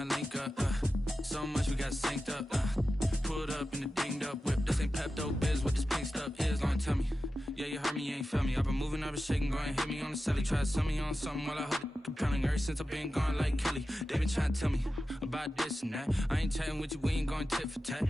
trying to link up. So much we got synced up. Pulled up in the dinged up whip. This ain't Pepto Biz, what this pink stuff is. Long tell me. Yeah, you heard me, you ain't felt me. I've been moving, I've been shaking, go and hit me on the celly. Try to sell me on something while I hold it compelling. Ever since I've been gone like Kelly, they been trying to tell me about this and that. I ain't chatting with you, we ain't going tit for tat.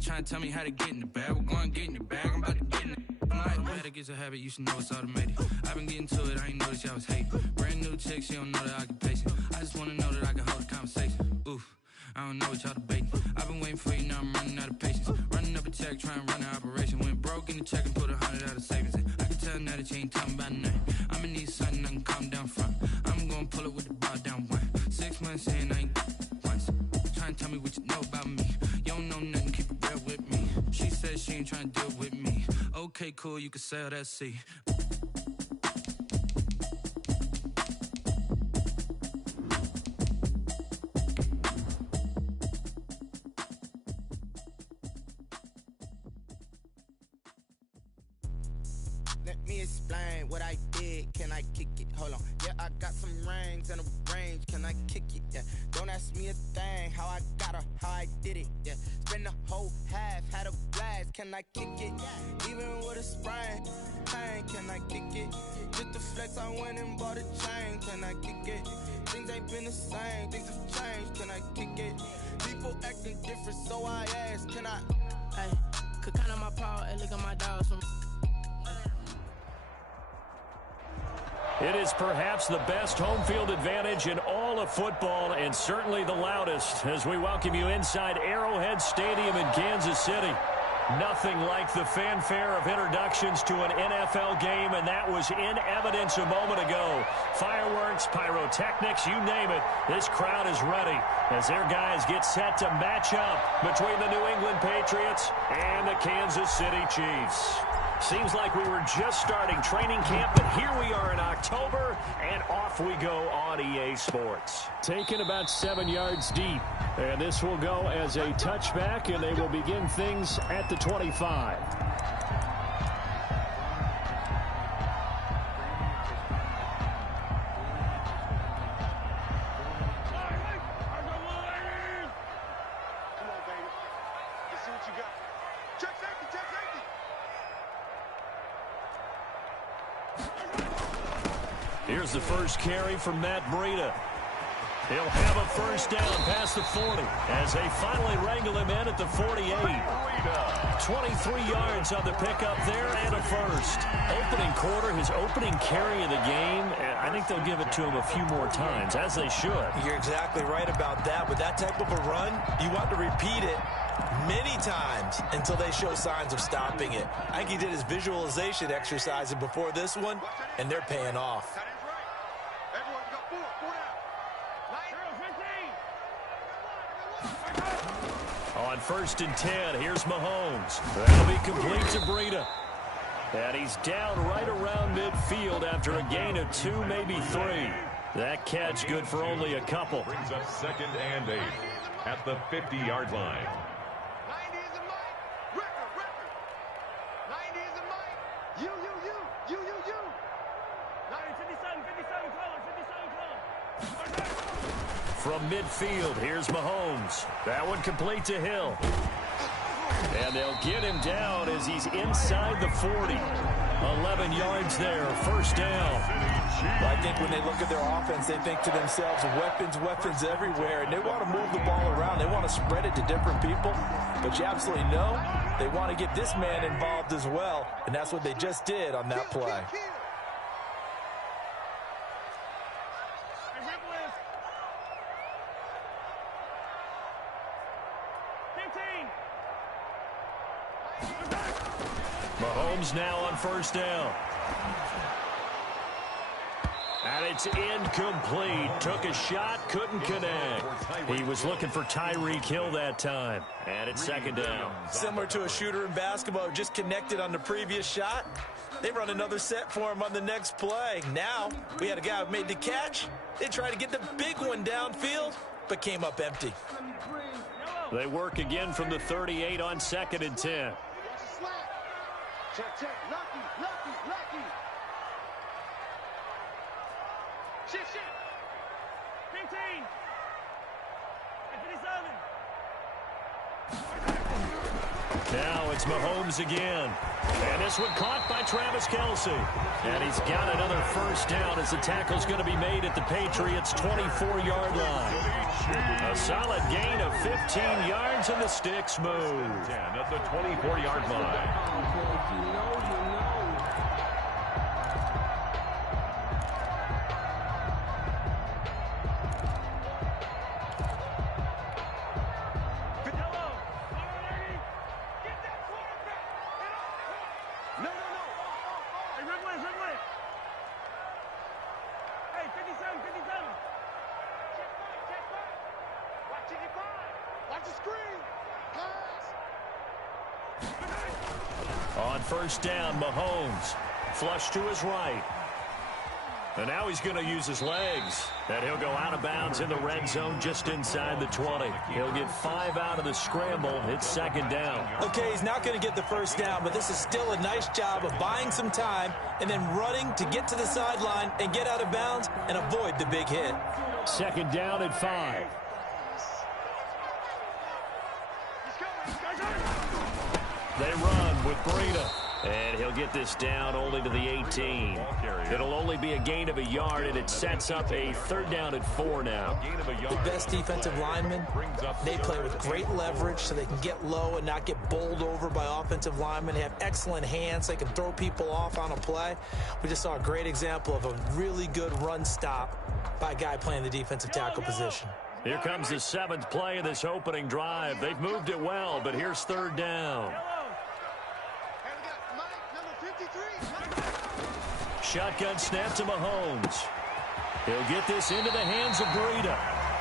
Trying to tell me how to get in the bag. We're going to get in the bag, I'm about to get in it. I'm like, bad, it gets a habit, you should know it's automated. I've been getting to it, I ain't noticed y'all was hating. Brand new chick, she don't know the occupation. I just want to know that I can hold a conversation. Oof, I don't know what y'all debating. I've been waiting for you, now I'm running out of patience. Running up a check, trying to run an operation. Went broke in the check and put 100 out of savings in. I can tell now that you ain't talking about nothing. I'ma need something I can calm down from. I'm gonna pull it with the bar down one. 6 months in, I ain't once. Trying to tell me what you know about me. You don't know nothing, keep it real with me. She said she ain't trying to deal with me. Okay, cool, you can sell that C. Let me explain what I did. Can I kick it? Hold on. Yeah, I got some rings and a range. Can I kick it? Yeah. Don't ask me a thing. How I got her, how I did it. Yeah. Spend the whole half, had a blast. Can I kick it? Even with a sprain. Pain, can I kick it? Just the flex, I went and bought a chain. Can I kick it? Things ain't been the same. Things have changed. Can I kick it? People acting different, so I ask. Can I? Hey, could count on my power and look at my dogs from. It is perhaps the best home field advantage in all of football, and certainly the loudest, as we welcome you inside Arrowhead Stadium in Kansas City. Nothing like the fanfare of introductions to an NFL game, and that was in evidence a moment ago. Fireworks, pyrotechnics, you name it, this crowd is ready as their guys get set to match up between the New England Patriots and the Kansas City Chiefs. Seems like we were just starting training camp, but here we are in October, and off we go on EA Sports. Taken about 7 yards deep, and this will go as a touchback, and they will begin things at the 25. Here's the first carry from Matt Breida. He'll have a first down past the 40 as they finally wrangle him in at the 48. 23 yards on the pickup there and a first. Opening quarter, his opening carry of the game, and I think they'll give it to him a few more times, as they should. You're exactly right about that. With that type of a run, you want to repeat it many times until they show signs of stopping it. I think he did his visualization exercises before this one, and they're paying off. On 1st and 10, here's Mahomes. That'll be complete to Breida. And he's down right around midfield after a gain of 2, maybe 3. That catch good for only a couple. Brings up 2nd and 8 at the 50-yard line. 90 is a mic. Record. 90 is a mic. You. 90, 57 color. From midfield, here's Mahomes. That one complete to Hill. And they'll get him down as he's inside the 40. 11 yards there, first down. Well, I think when they look at their offense, they think to themselves, weapons everywhere, and they want to move the ball around. They want to spread it to different people, but you absolutely know they want to get this man involved as well, and that's what they just did on that play. Mahomes now on first down. And it's incomplete. Took a shot, couldn't connect. He was looking for Tyreek Hill that time. And it's 2nd down. Similar to a shooter in basketball, just connected on the previous shot. They run another set for him on the next play. Now, we had a guy who made the catch. They tried to get the big one downfield, but came up empty. They work again from the 38 on 2nd and 10. Check. Lucky. Shift. 15. Now it's Mahomes again. And this one caught by Travis Kelce. And he's got another first down as the tackle's going to be made at the Patriots' 24-yard line. A solid gain of 15 yards, and the sticks move. 10 at the 24-yard line. On first down, Mahomes flush to his right. And now he's going to use his legs. And he'll go out of bounds in the red zone just inside the 20. He'll get 5 out of the scramble. It's second down. Okay, he's not going to get the first down, but this is still a nice job of buying some time and then running to get to the sideline and get out of bounds and avoid the big hit. Second down at 5. They run with Breida. And he'll get this down only to the 18. It'll only be a gain of a yard, and it sets up a third down at 4 now. The best defensive linemen, they play with great leverage so they can get low and not get bowled over by offensive linemen. They have excellent hands. They can throw people off on a play. We just saw a great example of a really good run stop by a guy playing the defensive tackle position. Here comes the 7th play of this opening drive. They've moved it well, but here's third down. Shotgun snap to Mahomes. He'll get this into the hands of Breida.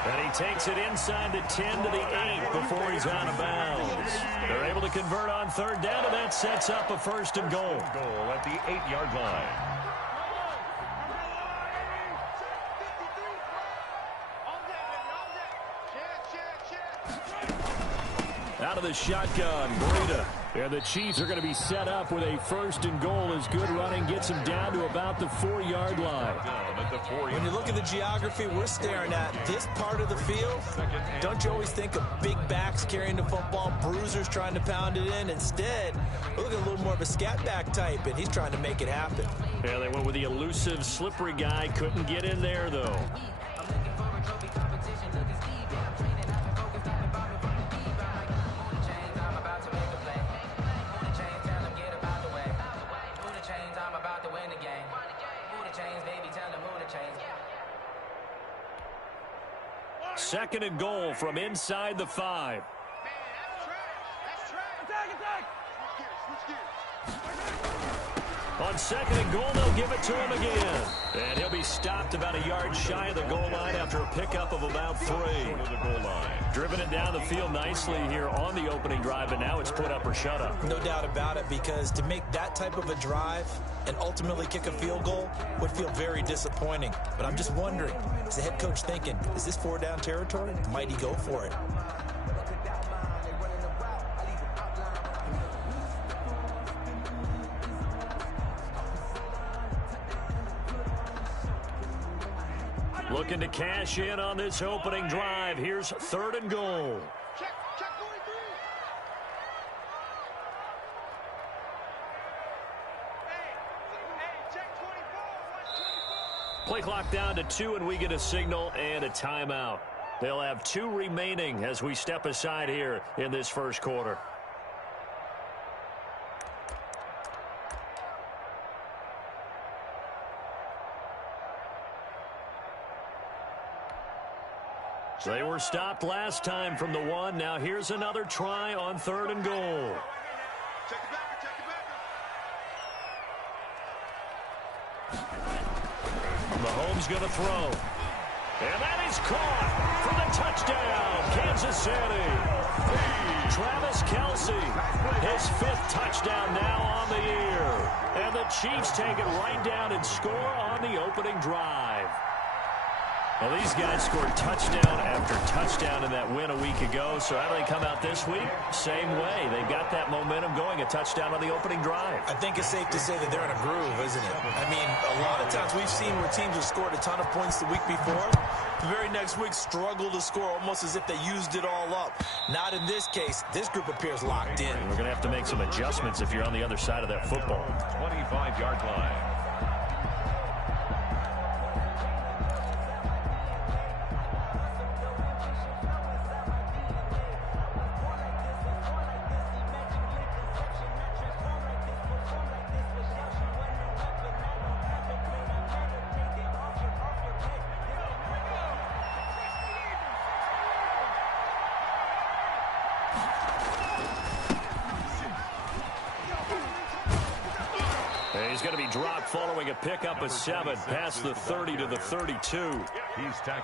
And he takes it inside the 10 to the 8 before he's out of bounds. They're able to convert on third down, and that sets up a first and goal. Goal at the 8-yard line. Out of the shotgun, Breida. And the Chiefs are going to be set up with a first and goal as good running gets them down to about the 4-yard line. When you look at the geography we're staring at, this part of the field, don't you always think of big backs carrying the football, bruisers trying to pound it in? Instead, look at a little more of a scat back type, and he's trying to make it happen. Yeah, they went with the elusive, slippery guy. Couldn't get in there, though. Second and goal from inside the 5. On second and goal, they'll give it to him again. And he'll be stopped about a yard shy of the goal line after a pickup of about 3. Driven it down the field nicely here on the opening drive, and now it's put up or shut up. No doubt about it, because to make that type of a drive and ultimately kick a field goal would feel very disappointing. But I'm just wondering, is the head coach thinking, is this 4-down territory? Might he go for it? Looking to cash in on this opening drive. Here's third and goal. Play clock down to 2, and we get a signal and a timeout. They'll have 2 remaining as we step aside here in this first quarter. They were stopped last time from the 1. Now here's another try on third and goal. Mahomes going to throw. And that is caught for the touchdown, Kansas City. Travis Kelce, his 5th touchdown now on the year. And the Chiefs take it right down and score on the opening drive. Well, these guys scored touchdown after touchdown in that win a week ago. So how do they come out this week? Same way. They've got that momentum going, a touchdown on the opening drive. I think it's safe to say that they're in a groove, isn't it? I mean, a lot of times we've seen where teams have scored a ton of points the week before. The very next week struggle to score almost as if they used it all up. Not in this case. This group appears locked in. We're going to have to make some adjustments if you're on the other side of that football. 25-yard line. He's going to be dropped following a pickup of 7 past the 30 to the 32.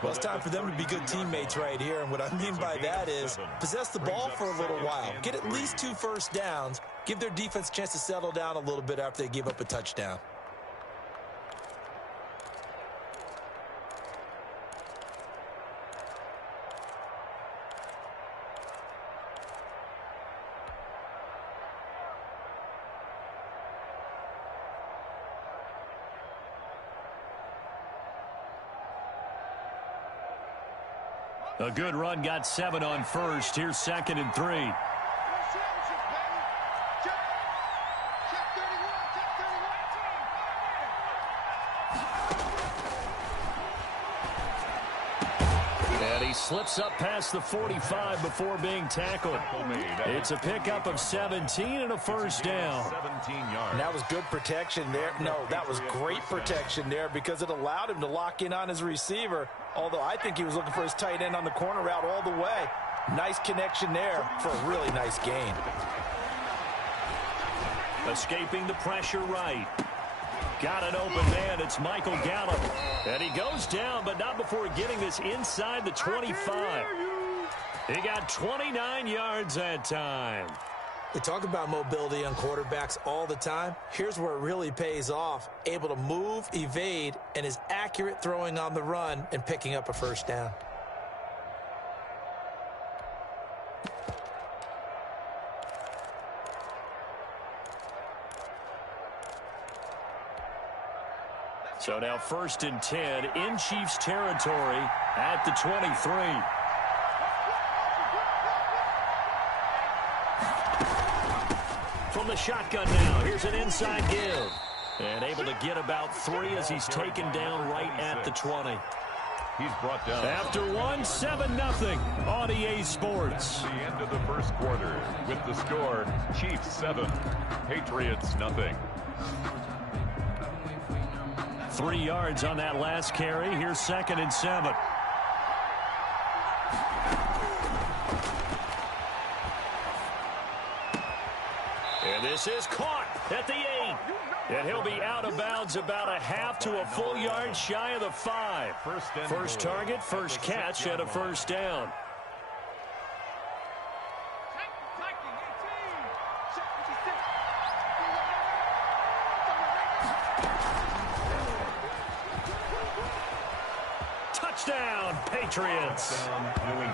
Well, it's time for them to be good teammates right here. And what I mean by that is possess the ball for a little while. Get at least 2 first downs. Give their defense a chance to settle down a little bit after they give up a touchdown. A good run got 7 on first. Here's 2nd and 3. And he slips up past the 45 before being tackled. It's a pickup of 17 and a first down. 17 yards. And that was good protection there. No, that was great protection there because it allowed him to lock in on his receiver. Although I think he was looking for his tight end on the corner route all the way. Nice connection there for a really nice gain. Escaping the pressure right. Got an open man. It's Michael Gallup. And he goes down, but not before getting this inside the 25. He got 29 yards that time. We talk about mobility on quarterbacks all the time. Here's where it really pays off. Able to move, evade, and is accurate throwing on the run and picking up a first down. So now 1st and 10 in Chiefs territory at the 23. From the shotgun now, here's an inside give. And able to get about 3 as he's taken down right at the 20. He's brought down. After 1, 7-0 on EA Sports. The end of the first quarter with the score, Chiefs 7, Patriots nothing. 3 yards on that last carry. Here's 2nd and 7. And this is caught at the 8. And he'll be out of bounds about a half to a full yard shy of the 5. First target, first catch, and a first down. Touchdown, Patriots.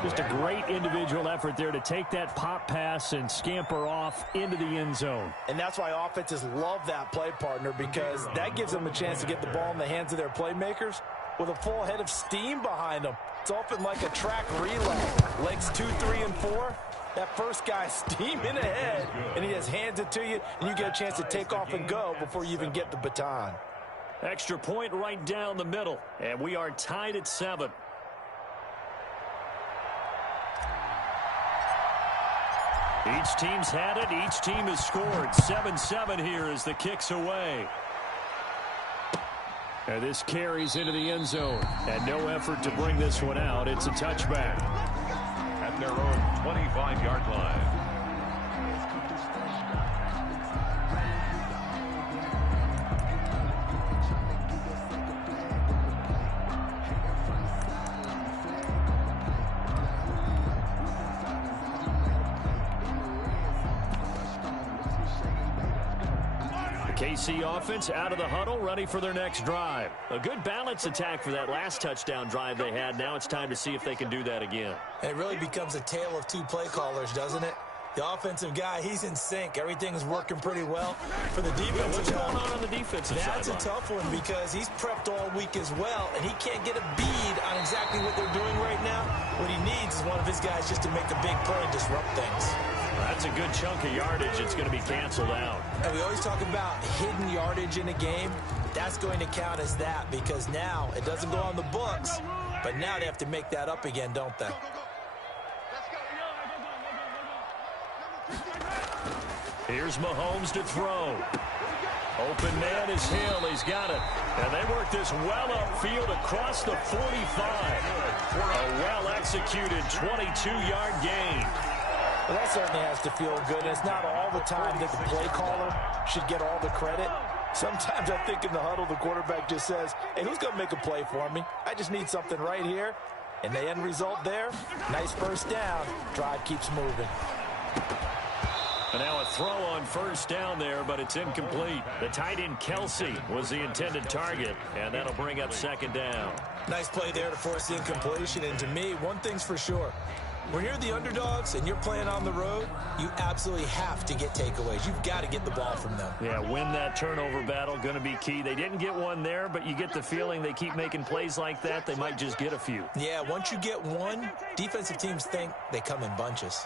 Just a great individual effort there to take that pop pass and scamper off into the end zone. And that's why offenses love that play, partner, because that gives them a chance to get the ball in the hands of their playmakers with a full head of steam behind them. It's often like a track relay. Legs 2, 3, and 4. That first guy steaming ahead, and he just hands it to you, and you get a chance to take off and go before you even get the baton. Extra point right down the middle, and we are tied at 7. Each team's had it. Each team has scored. 7-7 here as the kick's away. And this carries into the end zone. And no effort to bring this one out. It's a touchback. At their own 25-yard line. KC offense out of the huddle, ready for their next drive. A good balance attack for that last touchdown drive they had. Now it's time to see if they can do that again. And it really becomes a tale of two play callers, doesn't it? The offensive guy, he's in sync. Everything's working pretty well. For the defensive what's guy, going on the defensive side? that's a tough one because he's prepped all week as well, and he can't get a bead on exactly what they're doing right now. What he needs is one of his guys just to make a big play and disrupt things. That's a good chunk of yardage. It's going to be canceled out. And we always talk about hidden yardage in a game. That's going to count as that because now it doesn't go on the books, but now they have to make that up again, don't they? Here's Mahomes to throw. Open man is Hill. He's got it. And they work this well upfield across the 45. A well-executed 22-yard gain. Well, that certainly has to feel good. And it's not all the time that the play caller should get all the credit. Sometimes I think in the huddle, the quarterback just says, hey, who's going to make a play for me? I just need something right here. And the end result there, nice first down. Drive keeps moving. And now a throw on first down there, but it's incomplete. The tight end Kelsey was the intended target, and that'll bring up second down. Nice play there to force the incompletion. And to me, one thing's for sure. When you're the underdogs and you're playing on the road, you absolutely have to get takeaways. You've got to get the ball from them. Yeah, win that turnover battle, going to be key. They didn't get one there, but you get the feeling they keep making plays like that, they might just get a few. Yeah, once you get one, defensive teams think they come in bunches.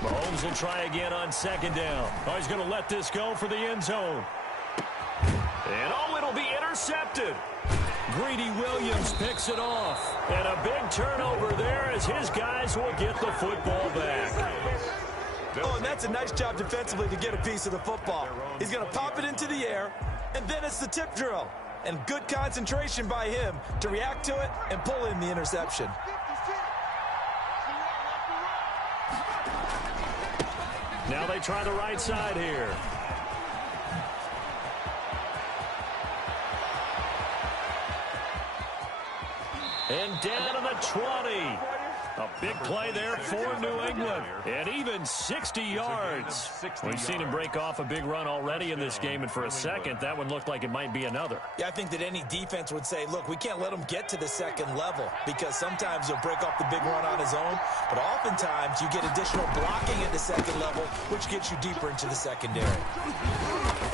Mahomes will try again on second down. Oh, he's going to let this go for the end zone. And oh, it'll be intercepted. Greedy Williams picks it off. And a big turnover there as his guys will get the football back. Oh, and that's a nice job defensively to get a piece of the football. He's going to pop it into the air, and then it's the tip drill. And good concentration by him to react to it and pull in the interception. Now they try the right side here. And down to the 20. A big play there for New England. And even 60 yards. We've seen him break off a big run already in this game, and for a second, that one looked like it might be another. Yeah, I think that any defense would say, look, we can't let him get to the second level because sometimes he'll break off the big run on his own, but oftentimes you get additional blocking at the second level, which gets you deeper into the secondary.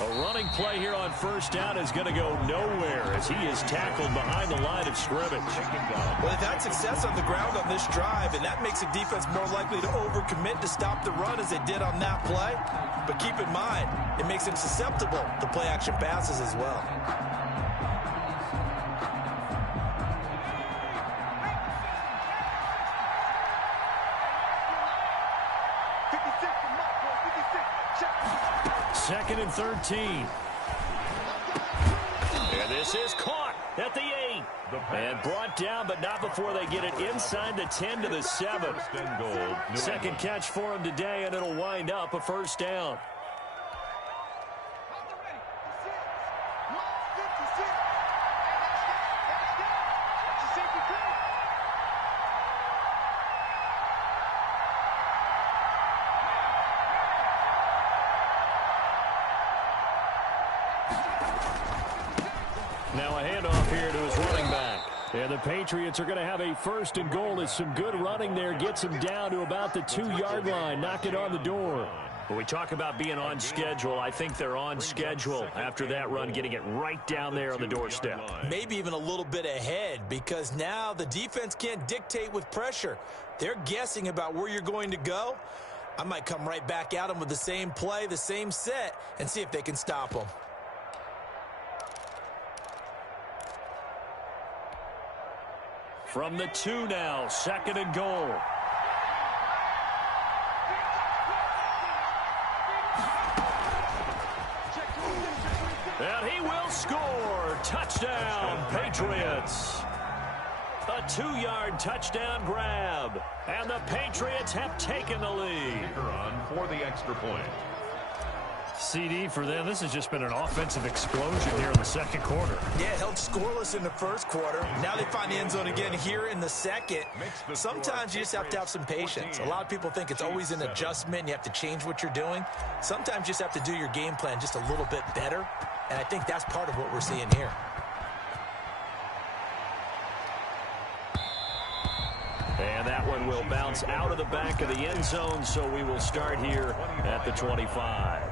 A running play here on first down is going to go nowhere as he is tackled behind the line of scrimmage. Well, they've had success on the ground on this drive, and that makes a defense more likely to overcommit to stop the run as they did on that play. But keep in mind, it makes them susceptible to play-action passes as well. Second and 13. And this is caught at the 8. And brought down, but not before they get it inside the 10 to the 7. Second catch for him today, and it'll wind up a first down. Now a handoff here to his running back. And the Patriots are going to have a first and goal as some good running there gets them down to about the 2-yard line. Knock it on the door. When we talk about being on schedule, I think they're on schedule after that run, getting it right down there on the doorstep. Maybe even a little bit ahead because now the defense can't dictate with pressure. They're guessing about where you're going to go. I might come right back at them with the same play, the same set, and see if they can stop them. From the 2 now, second and goal. And he will score. Touchdown, Patriots. A 2-yard touchdown grab. And the Patriots have taken the lead. For the extra point. CD for them. This has just been an offensive explosion here in the second quarter. Yeah, held scoreless in the first quarter. Now they find the end zone again here in the second. Sometimes you just have to have some patience. A lot of people think it's always an adjustment. You have to change what you're doing. Sometimes you just have to do your game plan just a little bit better. And I think that's part of what we're seeing here. And that one will bounce out of the back of the end zone, so we will start here at the 25.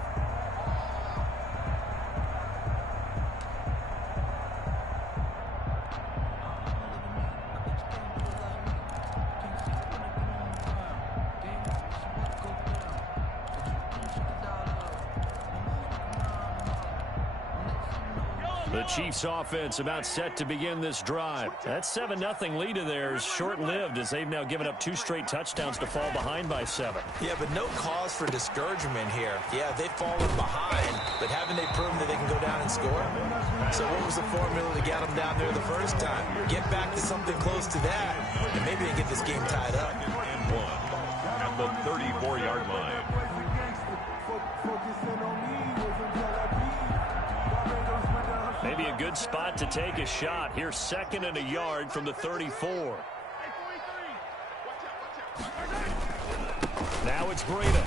The Chiefs offense about set to begin this drive. That 7-0 lead of theirs short-lived as they've now given up 2 straight touchdowns to fall behind by 7. Yeah, but no cause for discouragement here. Yeah, they've fallen behind, but haven't they proven that they can go down and score? So what was the formula to get them down there the first time? Get back to something close to that, and maybe they get this game tied up. At the 34-yard line. Maybe a good spot to take a shot. Here's 2nd and a yard from the 34. Now it's Breida.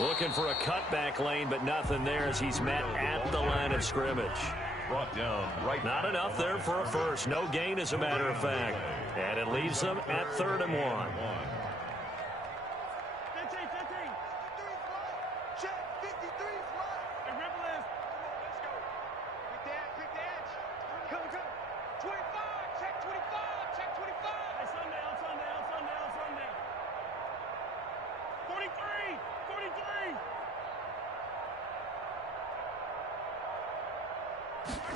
Looking for a cutback lane, but nothing there as he's met at the line of scrimmage. Brought down right. Not enough there for a first. No gain, as a matter of fact. And it leaves them at 3rd and 1.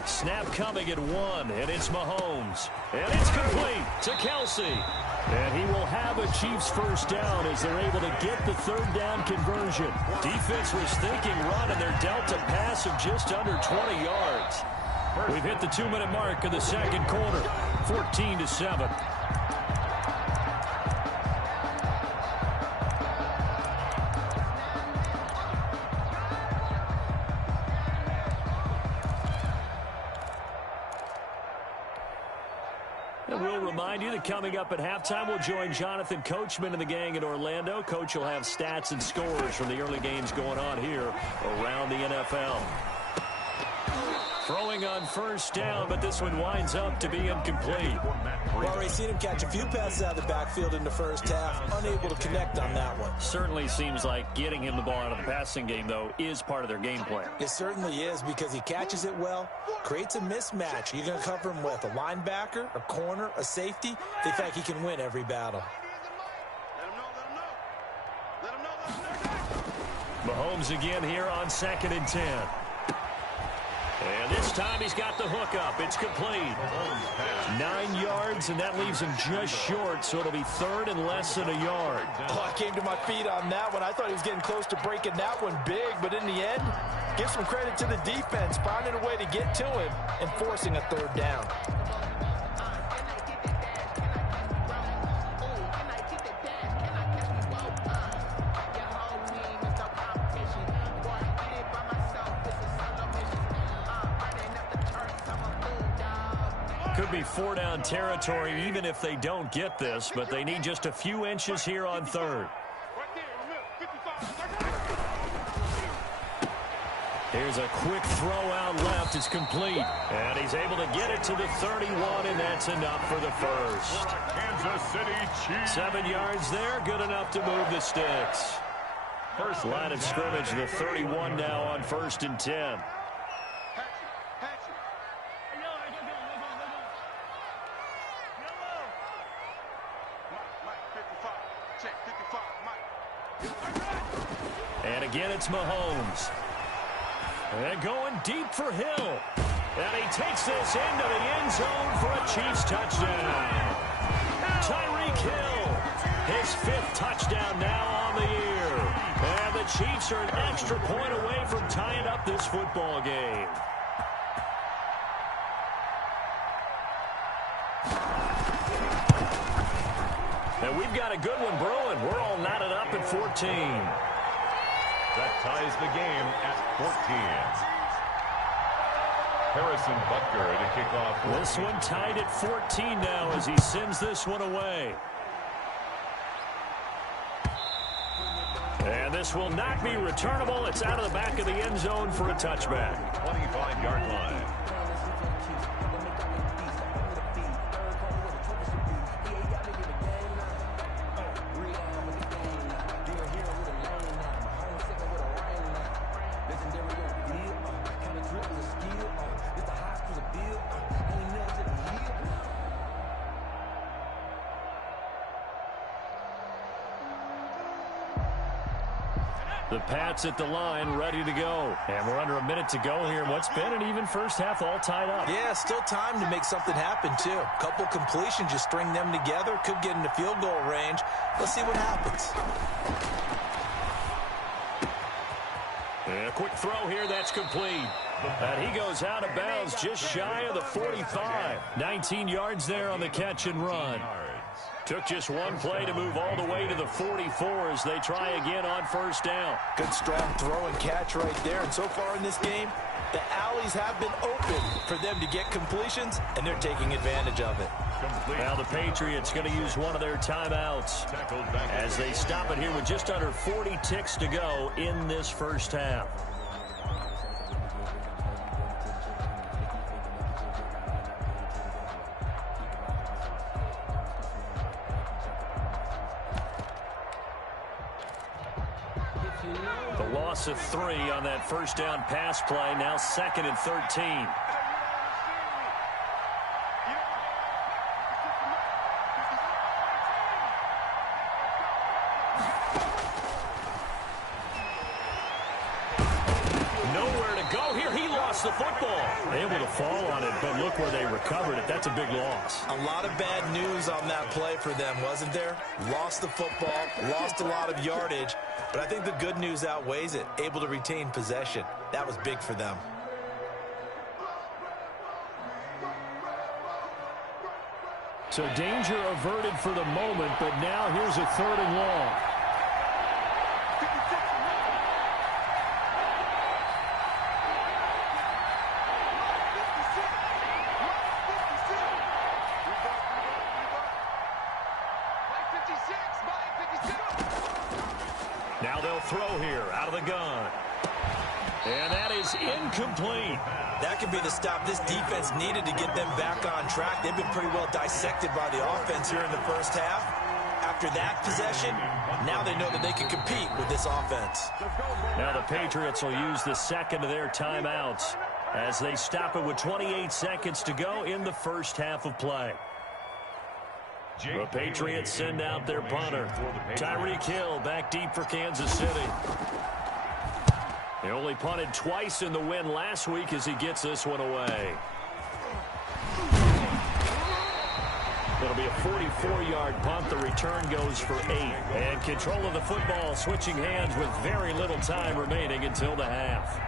Snap coming at 1, and it's Mahomes. And it's complete to Kelsey. And he will have a Chiefs first down as they're able to get the 3rd down conversion. Defense was thinking run, and they're dealt a pass of just under 20 yards. We've hit the 2-minute mark of the second quarter, 14-7. And we'll remind you that coming up at halftime, we'll join Jonathan Coachman and the gang in Orlando. Coach will have stats and scores from the early games going on here around the NFL. Throwing on first down, but this one winds up to be incomplete. We've already seen him catch a few passes out of the backfield in the first half, unable to connect on that one. Certainly seems like getting him the ball out of the passing game, though, is part of their game plan. It certainly is, because he catches it well, creates a mismatch. You're going to cover him with a linebacker, a corner, a safety. They think he can win every battle. Mahomes again here on 2nd and 10. And this time he's got the hook up. It's complete. 9 yards, and that leaves him just short, so it'll be 3rd and less than a yard. Oh, I came to my feet on that one. I thought he was getting close to breaking that one big, but in the end, give some credit to the defense, finding a way to get to him and forcing a 3rd down. Could be 4-down territory even if they don't get this, but they need just a few inches here on 3rd. Here's a quick throw out left. It's complete. And he's able to get it to the 31, and that's enough for the first. Kansas City Chiefs. 7 yards there, good enough to move the sticks. First line of scrimmage, the 31 now on 1st and 10. And again, it's Mahomes. And going deep for Hill. And he takes this into the end zone for a Chiefs touchdown. Tyreek Hill, his 5th touchdown now on the year. And the Chiefs are an extra point away from tying up this football game. And we've got a good one brewing. We're all knotted up at 14. That ties the game at 14. Harrison Butker to kick off. This one tied at 14 now as he sends this one away. And this will not be returnable. It's out of the back of the end zone for a touchback. 25-yard line. The Pats at the line, ready to go. And we're under a minute to go here. What's been an even first half, all tied up. Yeah, still time to make something happen, too. Couple completions, just string them together. Could get into field goal range. Let's see what happens. And a quick throw here, that's complete. And he goes out of bounds just shy of the 45. 19 yards there on the catch and run. Took just one play to move all the way to the 44 as they try again on first down. Good strong throw and catch right there. And so far in this game, the alleys have been open for them to get completions, and they're taking advantage of it. Now the Patriots going to use one of their timeouts as they stop it here with just under 40 ticks to go in this first half. Loss of 3 on that first down pass play. Now 2nd and 13. Nowhere to go here. He lost the football. Able to fall on it, but look where they recovered it. That's a big loss. A lot of bad news on that play for them, wasn't there? Lost the football, lost a lot of yardage. But I think the good news outweighs it. Able to retain possession. That was big for them. So danger averted for the moment, but now here's a 3rd and long. Now they'll throw here out of the gun. And that is incomplete. That could be the stop this defense needed to get them back on track. They've been pretty well dissected by the offense here in the first half. After that possession, now they know that they can compete with this offense. Now the Patriots will use the 2nd of their timeouts as they stop it with 28 seconds to go in the first half of play. The Patriots send out their punter. Tyreek Hill back deep for Kansas City. He only punted twice in the win last week as he gets this one away. It'll be a 44-yard punt. The return goes for 8. And control of the football switching hands with very little time remaining until the half.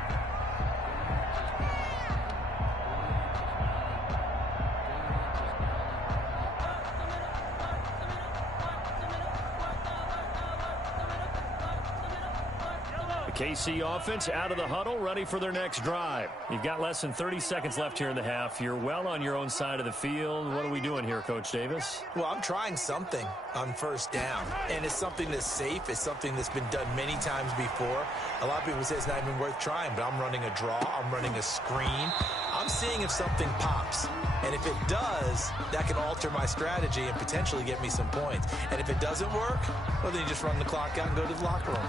KC offense out of the huddle, ready for their next drive. You've got less than 30 seconds left here in the half. You're well on your own side of the field. What are we doing here, Coach Davis? Well, I'm trying something on first down, and it's something that's safe. It's something that's been done many times before. A lot of people say it's not even worth trying, but I'm running a draw. I'm running a screen. I'm seeing if something pops. And if it does, that can alter my strategy and potentially get me some points. And if it doesn't work, well, then you just run the clock out and go to the locker room.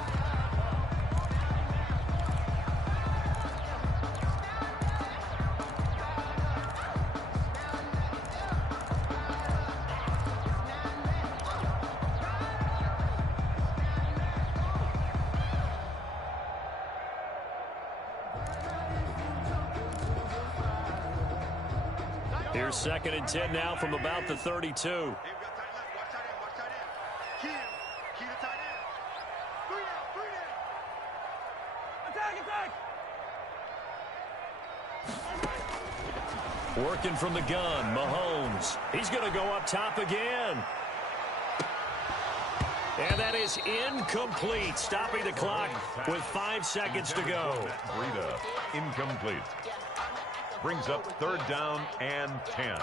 Here's 2nd and 10 now from about the 32. Working from the gun, Mahomes. He's going to go up top again. And that is incomplete, stopping the clock with 5 seconds to go. Breida, incomplete. Brings up 3rd down and 10.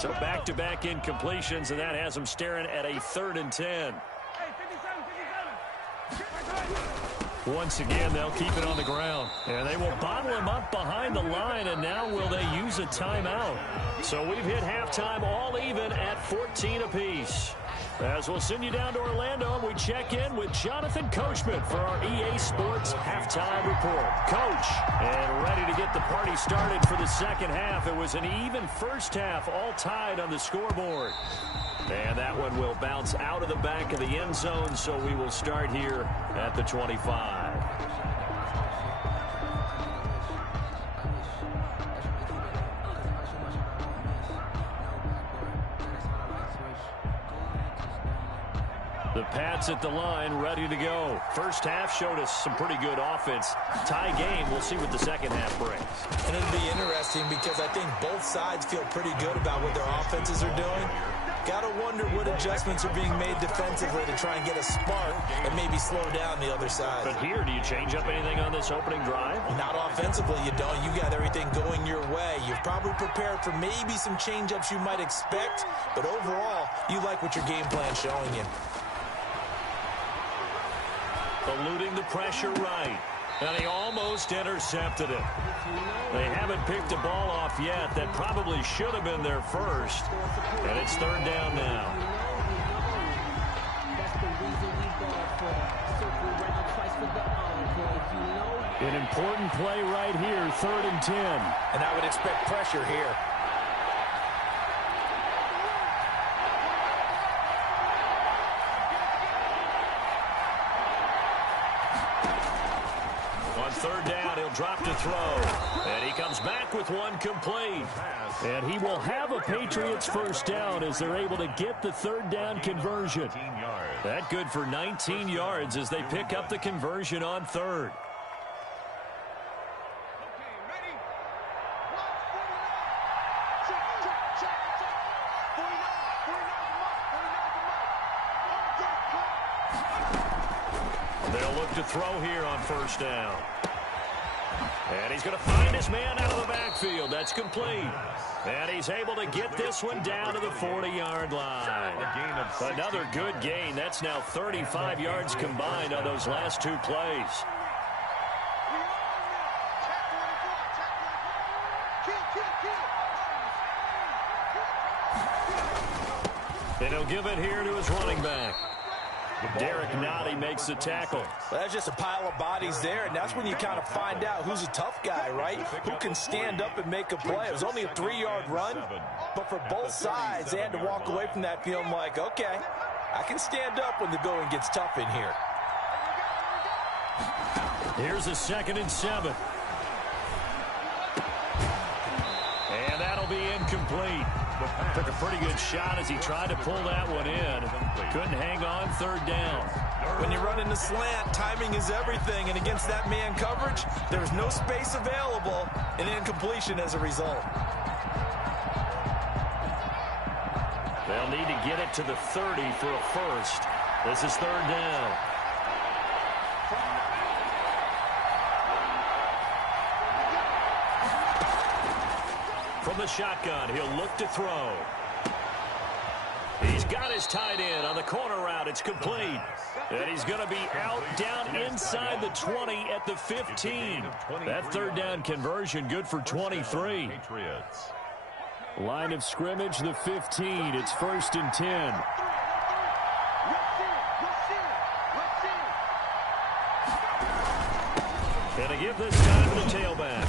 So back-to-back incompletions, and that has them staring at a 3rd and 10. Once again, they'll keep it on the ground. And they will bottle him up behind the line, and now will they use a timeout? So we've hit halftime all even at 14 apiece. As we'll send you down to Orlando, and we check in with Jonathan Coachman for our EA Sports Halftime Report. Coach, and ready to get the party started for the second half. It was an even first half, all tied on the scoreboard. And that one will bounce out of the back of the end zone, so we will start here at the 25. The Pats at the line, ready to go. First half showed us some pretty good offense. Tie game, we'll see what the second half brings. And it'll be interesting because I think both sides feel pretty good about what their offenses are doing. Got to wonder what adjustments are being made defensively to try and get a spark and maybe slow down the other side. But here, do you change up anything on this opening drive? Not offensively, you don't. You got everything going your way. You've probably prepared for maybe some change-ups you might expect, but overall, you like what your game plan's showing you. Eluding the pressure right. And he almost intercepted it. They haven't picked a ball off yet. That probably should have been their first. And it's 3rd down now. An important play right here, 3rd and 10. And I would expect pressure here. On 3rd down, he'll drop to throw. And he comes back with one complete. And he will have a Patriots first down as they're able to get the 3rd down conversion. That good for 19 yards as they pick up the conversion on 3rd. They'll look to throw here on 1st down. And he's going to find his man out of the backfield. That's complete. And he's able to get this one down to the 40-yard line. Another good gain. That's now 35 yards combined on those last 2 plays. And he'll give it here to his running back. Derek Nottie makes the tackle. Well, that's just a pile of bodies there, and that's when you kind of find out who's a tough guy, right? Who can stand up and make a play. It was only a 3-yard run, but for both sides, they had to walk away from that feeling like, okay, I can stand up when the going gets tough in here. Here's a 2nd and 7. And that'll be incomplete. Took a pretty good shot as he tried to pull that one in. Couldn't hang on 3rd down. When you run in the slant, timing is everything, and against that man coverage, there's no space available, and incompletion as a result. They'll need to get it to the 30 for a first. This is 3rd down. From the shotgun, he'll look to throw. He's got his tight end on the corner route. It's complete. And he's going to be out down inside the 20 at the 15. That 3rd down conversion good for 23. Line of scrimmage, the 15. It's 1st and 10. And to give this time to the tailback.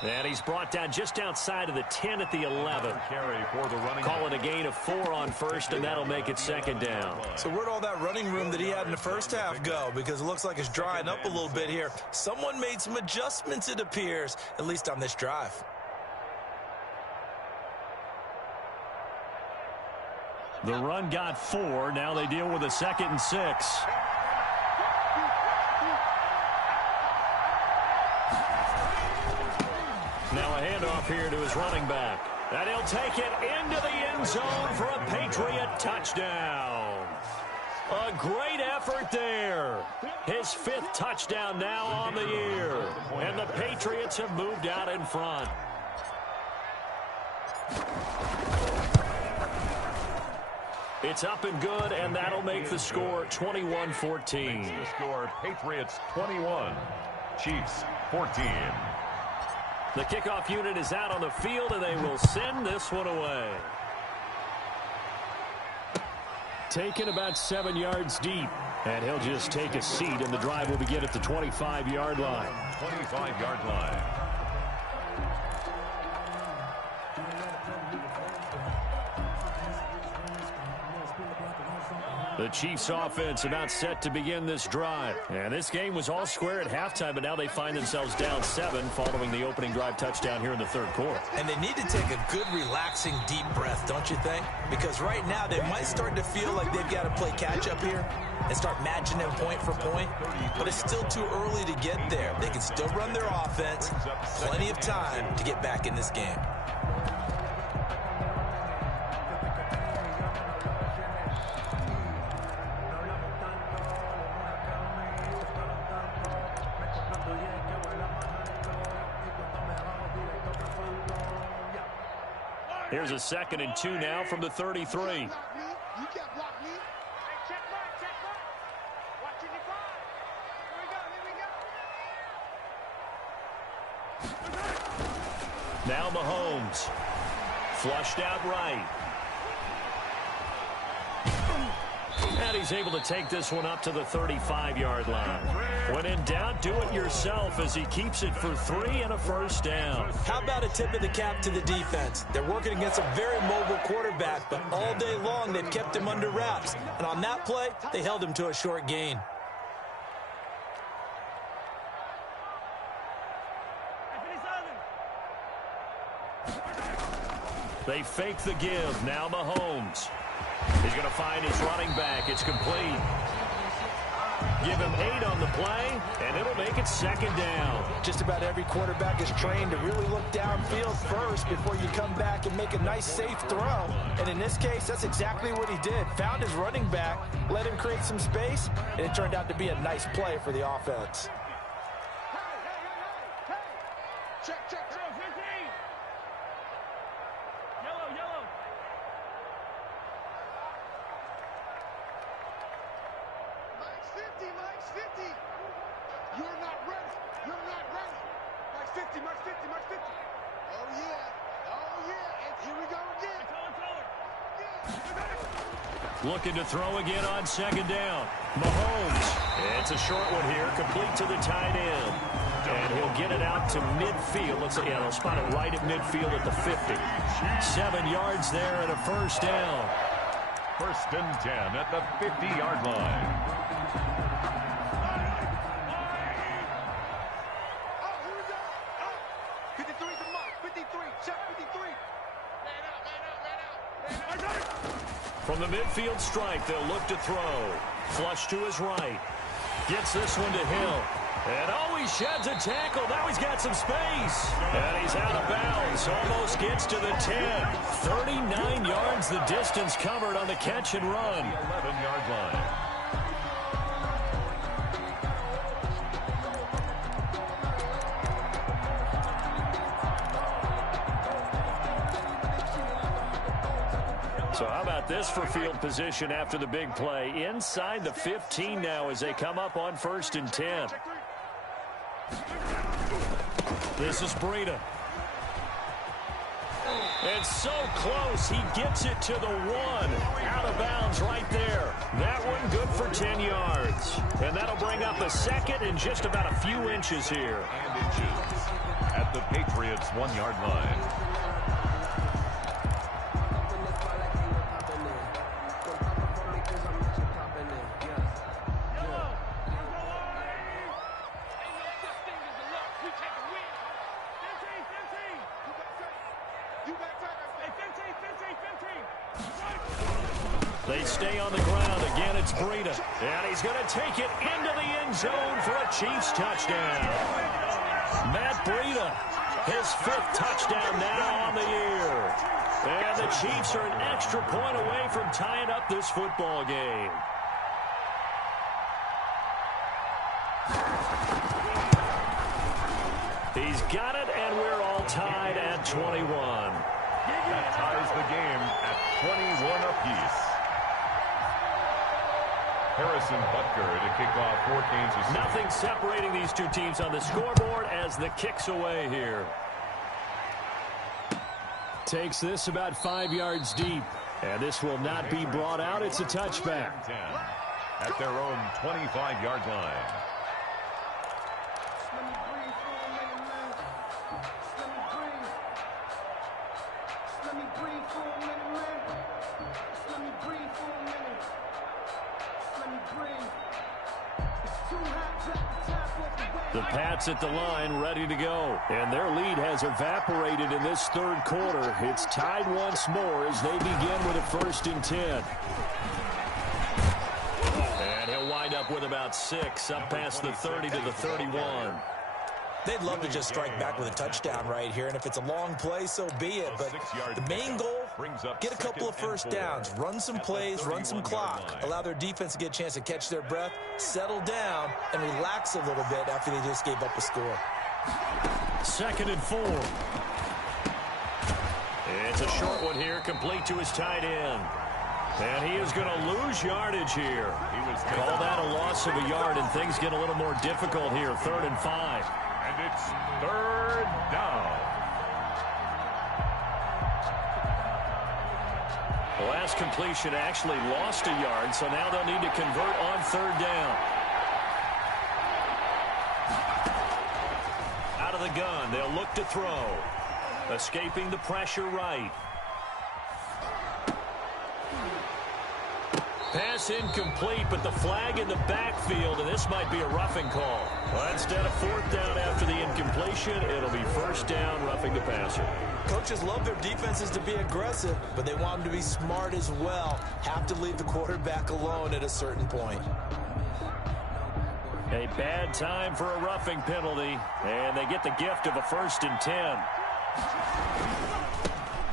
And he's brought down just outside of the 10 at the 11. Call it a gain of 4 on 1st, and that'll make it 2nd down. So where'd all that running room that he had in the first half go? Because it looks like it's drying up a little bit here. Someone made some adjustments, it appears, at least on this drive. The run got 4. Now they deal with a 2nd and 6. Now a handoff here to his running back. And he'll take it into the end zone for a Patriot touchdown. A great effort there. His 5th touchdown now on the year. And the Patriots have moved out in front. It's up and good, and that'll make the score 21-14. The score, Patriots 21, Chiefs 14. The kickoff unit is out on the field, and they will send this one away. Taken about 7 yards deep, and he'll just take a seat, and the drive will begin at the 25-yard line. 25-yard line. The Chiefs offense about set to begin this drive. And this game was all square at halftime, but now they find themselves down 7 following the opening drive touchdown here in the 3rd quarter. And they need to take a good, relaxing, deep breath, don't you think? Because right now they might start to feel like they've got to play catch-up here and start matching them point for point. But it's still too early to get there. They can still run their offense. Plenty of time to get back in this game. Here's a 2nd and 2 now from the 33. Now Mahomes. Flushed out right. And he's able to take this one up to the 35-yard line. When in doubt, do it yourself as he keeps it for 3 and a 1st down. How about a tip of the cap to the defense? They're working against a very mobile quarterback, but all day long they've kept him under wraps. And on that play, they held him to a short gain. They fake the give. Now Mahomes. He's going to find his running back. It's complete. Give him 8 on the play, and it'll make it 2nd down. Just about every quarterback is trained to really look downfield first before you come back and make a nice, safe throw. And in this case, that's exactly what he did. Found his running back, let him create some space, and it turned out to be a nice play for the offense. Check, check, check. 15. Yellow, yellow. Mike's 50, Mike's 50. You're not ready. You're not ready. Mike's 50, Mike's 50, Mike's 50. Oh, yeah. Oh, yeah. And here we go again. Looking to throw again on 2nd down. Mahomes. It's a short one here, complete to the tight end. And he'll get it out to midfield. Let's see, yeah, they'll spot it right at midfield at the 50. 7 yards there and a 1st down. 1st and 10 at the 50-yard line. Oh, here we go. Oh, 53 to Mike. 53. Check 53. Man out, man out, man out. Man out. From the midfield stripe, they'll look to throw. Flush to his right. Gets this one to Hill. And he sheds a tackle. Now he's got some space. And he's out of bounds. Almost gets to the 10. 39 yards the distance covered on the catch and run. 11-yard line. So how about this for field position after the big play? Inside the 15 now as they come up on 1st and 10. This is Breida. And so close, he gets it to the 1. Out of bounds right there. That one good for 10 yards. And that'll bring up a 2nd and just about a few inches here. And inches at the Patriots' 1-yard line. They stay on the ground. Again, it's Breida. And he's going to take it into the end zone for a Chiefs touchdown. Matt Breida, his 5th touchdown now on the year. And the Chiefs are an extra point away from tying up this football game. He's got it, and we're all tied at 21. That ties the game at 21 apiece. Harrison Butker to kick off for Kansas City. Nothing separating these two teams on the scoreboard as the kick's away here. Takes this about 5 yards deep. And this will not be brought out. It's a touchback. At their own 25-yard line. The Pats at the line, ready to go. And their lead has evaporated in this 3rd quarter. It's tied once more as they begin with a 1st and 10. And he'll wind up with about 6, up past the 30 to the 31. They'd love to just strike back with a touchdown right here, and if it's a long play, so be it. But the main goal, get a couple of first downs, run some plays, run some clock, allow their defense to get a chance to catch their breath, settle down, and relax a little bit after they just gave up a score. 2nd and 4. It's a short one here, complete to his tight end. And he is going to lose yardage here. Call that a loss of a yard, and things get a little more difficult here. 3rd and 5. And it's 3rd down. The last completion actually lost a yard, so now they'll need to convert on 3rd down. Out of the gun, they'll look to throw. Escaping the pressure right. Pass incomplete, but the flag in the backfield, and this might be a roughing call. Well, instead of 4th down after the incompletion, it'll be 1st down, roughing the passer. Coaches love their defenses to be aggressive, but they want them to be smart as well. Have to leave the quarterback alone at a certain point. A bad time for a roughing penalty, and they get the gift of a 1st and 10.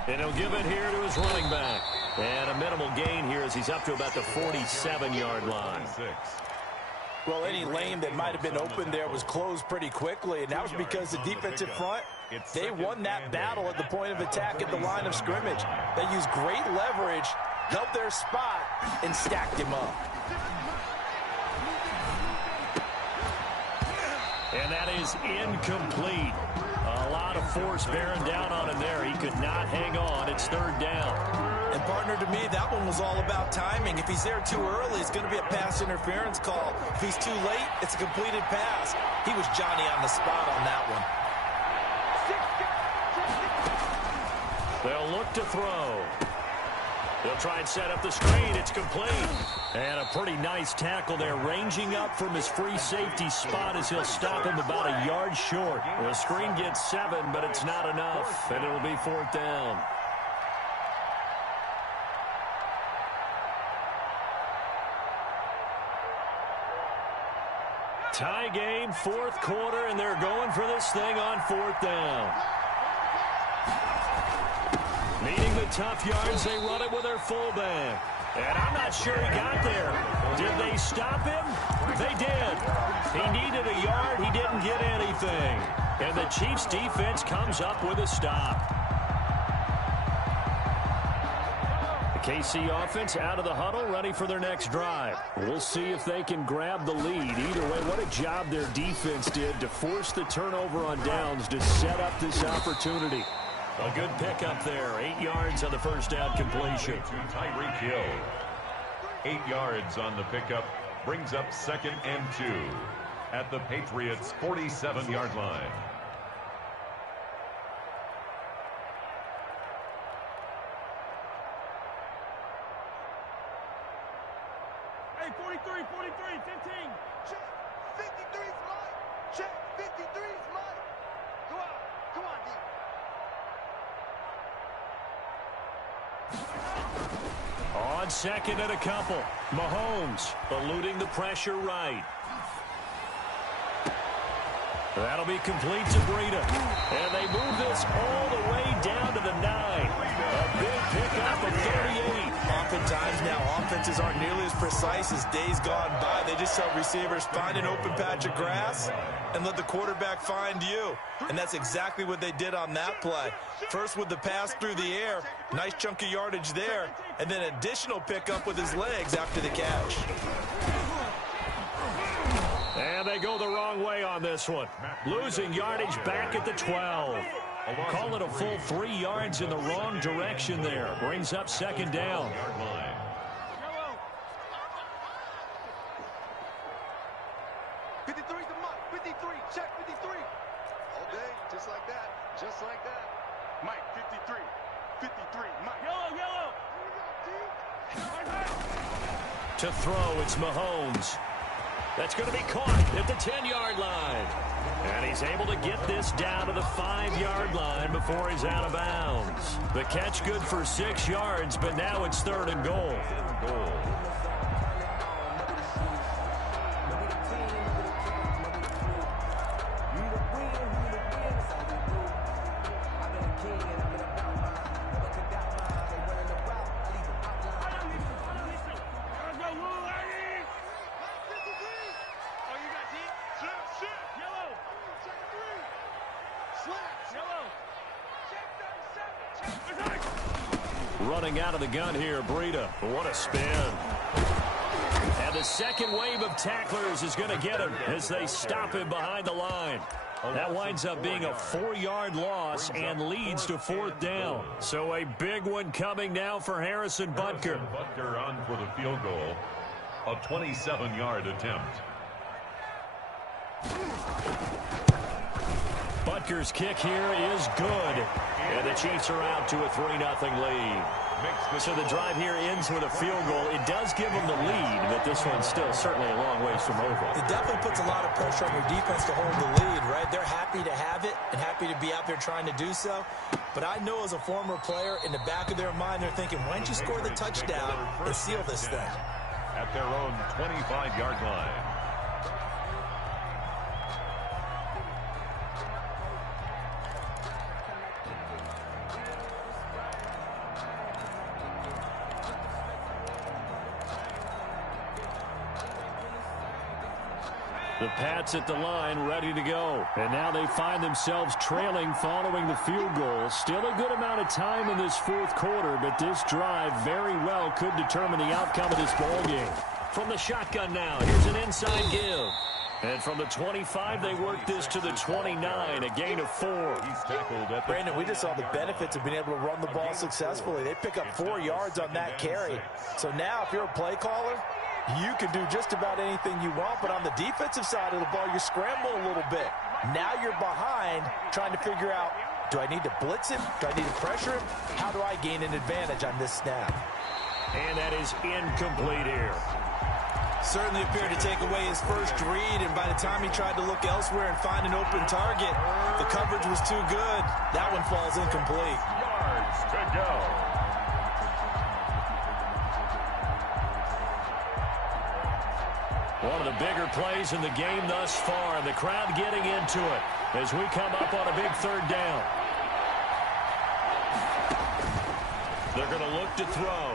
And he'll give it here to his running back. And a minimal gain here as he's up to about the 47-yard line. Well, any lane that might have been open there was closed pretty quickly, and that was because the defensive front, they won that battle at the point of attack at the line of scrimmage. They used great leverage, held their spot, and stacked him up. And that is incomplete. A lot of force bearing down on him there. He could not hang on. It's 3rd down. And, partner, to me, that one was all about timing. If he's there too early, it's going to be a pass interference call. If he's too late, it's a completed pass. He was Johnny on the spot on that one. They'll look to throw. They'll try and set up the screen. It's complete. And a pretty nice tackle there, ranging up from his free safety spot as he'll stop him about a yard short. The screen gets 7, but it's not enough, and it'll be 4th down. Tie game, 4th quarter, and they're going for this thing on 4th down. Needing the tough yards, they run it with their fullback. And I'm not sure he got there. Did they stop him? They did. He needed a yard. He didn't get anything. And the Chiefs defense comes up with a stop. The KC offense out of the huddle, ready for their next drive. We'll see if they can grab the lead. Either way, what a job their defense did to force the turnover on downs to set up this opportunity. A good pickup there. 8 yards on the 1st down completion. To Tyreek Hill. 8 yards on the pickup. Brings up 2nd and 2 at the Patriots' 47-yard line. Hey, 43, 15. Check. 53's mine. Check. 53's mine. Go out. Come on, D. On second and a couple. Mahomes eluding the pressure right. That'll be complete to Breida. And they move this all the way down to the 9. A big pickup of 38. Oftentimes now, offenses aren't nearly as precise as days gone by. They just tell receivers, find an open patch of grass and let the quarterback find you. And that's exactly what they did on that play. First with the pass through the air, nice chunk of yardage there, and then additional pickup with his legs after the catch. And they go the wrong way on this one. Losing yardage back at the 12. Call it a full 3 yards in the wrong direction there. Brings up second down. 53's the mark. 53. Check 53. All day, just like that. Just like that. Mike, 53. 53. Mike. Yellow. To throw, it's Mahomes. That's going to be caught at the 10-yard line. And he's able to get this down to the 5-yard line before he's out of bounds. The catch good for 6 yards, but now it's 3rd and goal. Running out of the gun here, Breida. What a spin. And the second wave of tacklers is going to get him as they stop him behind the line. That winds up being a 4-yard loss and leads to 4th down. So a big one coming now for Harrison Butker. Butker on for the field goal. A 27-yard attempt. Butker's kick here is good. And the Chiefs are out to a 3-0 lead. So the drive here ends with a field goal. It does give them the lead, but this one's still certainly a long ways from over. It definitely puts a lot of pressure on your defense to hold the lead, right? They're happy to have it and happy to be out there trying to do so. But I know as a former player, in the back of their mind, they're thinking, why don't you score the touchdown and seal this thing? At their own 25-yard line. The Pats at the line ready to go. And now they find themselves trailing following the field goal. Still a good amount of time in this 4th quarter, but this drive very well could determine the outcome of this ballgame. From the shotgun now, here's an inside give. And from the 25, they work this to the 29, a gain of 4. He's tackled at the Brandon, we just saw the benefits of being able to run the ball successfully. They pick up 4 yards on that carry. So now if you're a play caller, you can do just about anything you want, but on the defensive side of the ball, you're scrambling a little bit. Now you're behind trying to figure out, do I need to blitz him? Do I need to pressure him? How do I gain an advantage on this snap? And that is incomplete here. Certainly appeared to take away his first read, and by the time he tried to look elsewhere and find an open target, the coverage was too good. That one falls incomplete. yards to go. One of the bigger plays in the game thus far, and the crowd getting into it as we come up on a big 3rd down. They're going to look to throw.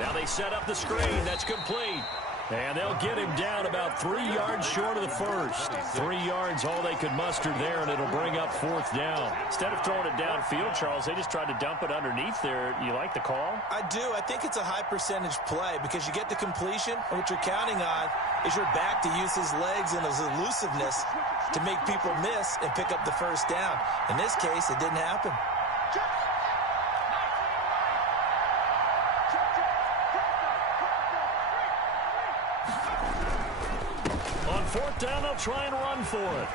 Now they set up the screen. That's complete. And they'll get him down about 3 yards short of the first. 3 yards all they could muster there, and it'll bring up 4th down. Instead of throwing it downfield, Charles, they just tried to dump it underneath there. You like the call? I do. I think it's a high percentage play because you get the completion, and what you're counting on is your back to use his legs and his elusiveness to make people miss and pick up the first down. In this case, it didn't happen. On 4th down, they'll try and run for it.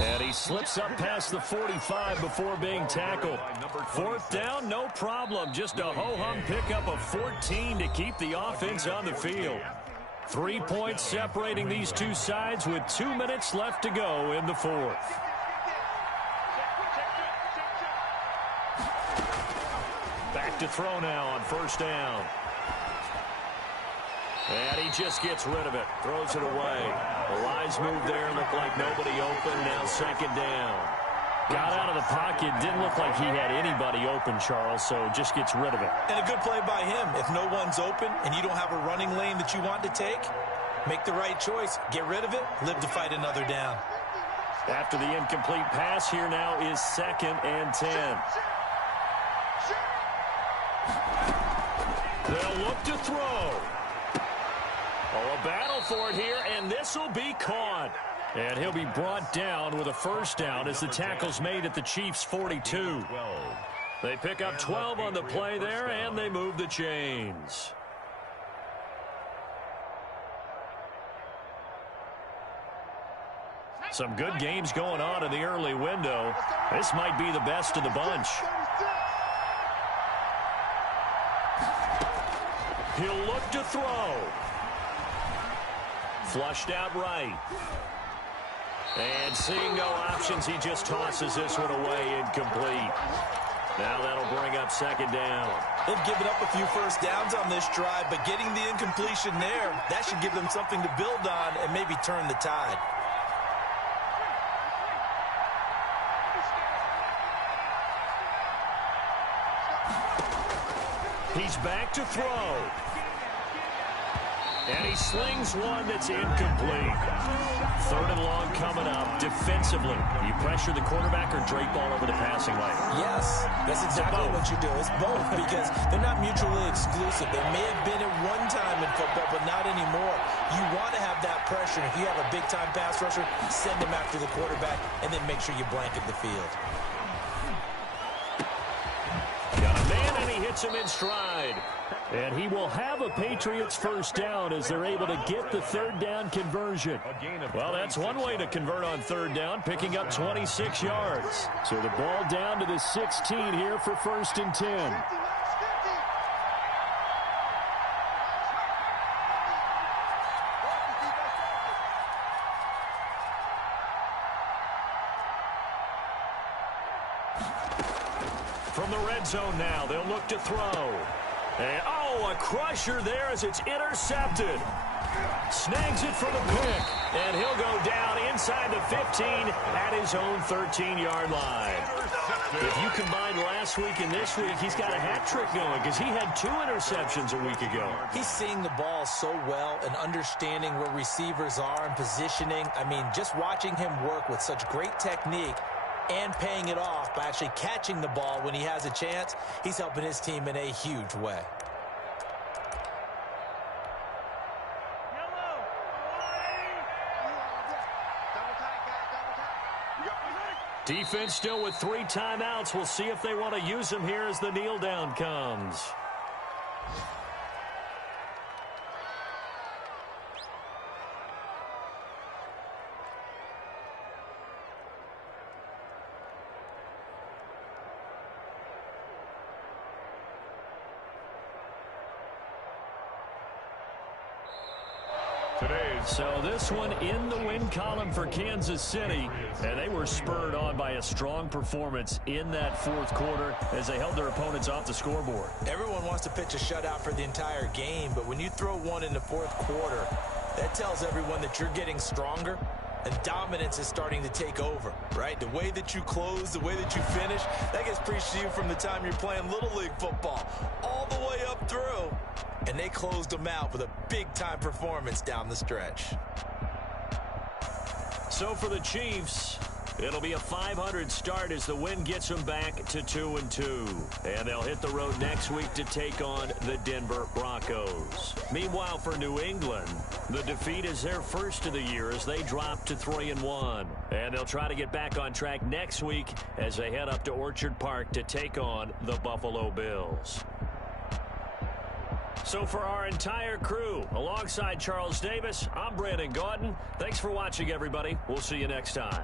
And he slips up past the 45 before being tackled. 4th down, no problem. Just a ho-hum pickup of 14 to keep the offense on the field. 3 points separating these two sides with 2 minutes left to go in the 4th. Back look to throw now on first down. And he just gets rid of it. Throws it away. The lines move there. Looked like nobody open. Now second down. Got out of the pocket. Didn't look like he had anybody open, Charles, so just gets rid of it. And a good play by him. If no one's open and you don't have a running lane that you want to take, make the right choice. Get rid of it. Live to fight another down. After the incomplete pass, here now is 2nd and 10. They'll look to throw. Oh, a battle for it here, and this will be caught. And he'll be brought down with a first down as the tackle's made at the Chiefs' 42. They pick up 12 on the play there, and they move the chains. Some good games going on in the early window. This might be the best of the bunch. He'll look to throw. Flushed out right. And seeing no options, he just tosses this one away incomplete. Now that'll bring up second down. They've given up a few first downs on this drive, but getting the incompletion there, that should give them something to build on and maybe turn the tide. He's back to throw. And he slings one that's incomplete. 3rd and long coming up. Defensively, you pressure the quarterback or drape all over the passing lane? Yes, that's exactly what you do. It's both because they're not mutually exclusive. They may have been at one time in football, but not anymore. You want to have that pressure. If you have a big-time pass rusher, send him after the quarterback, and then make sure you blanket the field. Got a man, and he hits him in stride. And he will have a Patriots first down as they're able to get the 3rd down conversion. Well, that's one way to convert on 3rd down, picking up 26 yards. So the ball down to the 16 here for 1st and 10. From the red zone now, they'll look to throw. And, a crusher there as it's intercepted. Snags it for the pick. And he'll go down inside the 15 at his own 13-yard line. If you combine last week and this week, he's got a hat trick going because he had 2 interceptions a week ago. He's seeing the ball so well and understanding where receivers are and positioning. I mean, just watching him work with such great technique and paying it off by actually catching the ball when he has a chance, he's helping his team in a huge way. Defense still with 3 timeouts. We'll see if they want to use them here as the kneel down comes. So this one in the win column for Kansas City, and they were spurred on by a strong performance in that 4th quarter as they held their opponents off the scoreboard. Everyone wants to pitch a shutout for the entire game, but when you throw one in the 4th quarter, that tells everyone that you're getting stronger and dominance is starting to take over, right? The way that you close, the way that you finish, that gets preached to you from the time you're playing Little League football all the way up through. And they closed them out with a big-time performance down the stretch. So for the Chiefs, it'll be a 500 start as the win gets them back to 2-2. And they'll hit the road next week to take on the Denver Broncos. Meanwhile, for New England, the defeat is their first of the year as they drop to 3-1. And they'll try to get back on track next week as they head up to Orchard Park to take on the Buffalo Bills. So for our entire crew, alongside Charles Davis, I'm Brandon Gaudin. Thanks for watching, everybody. We'll see you next time.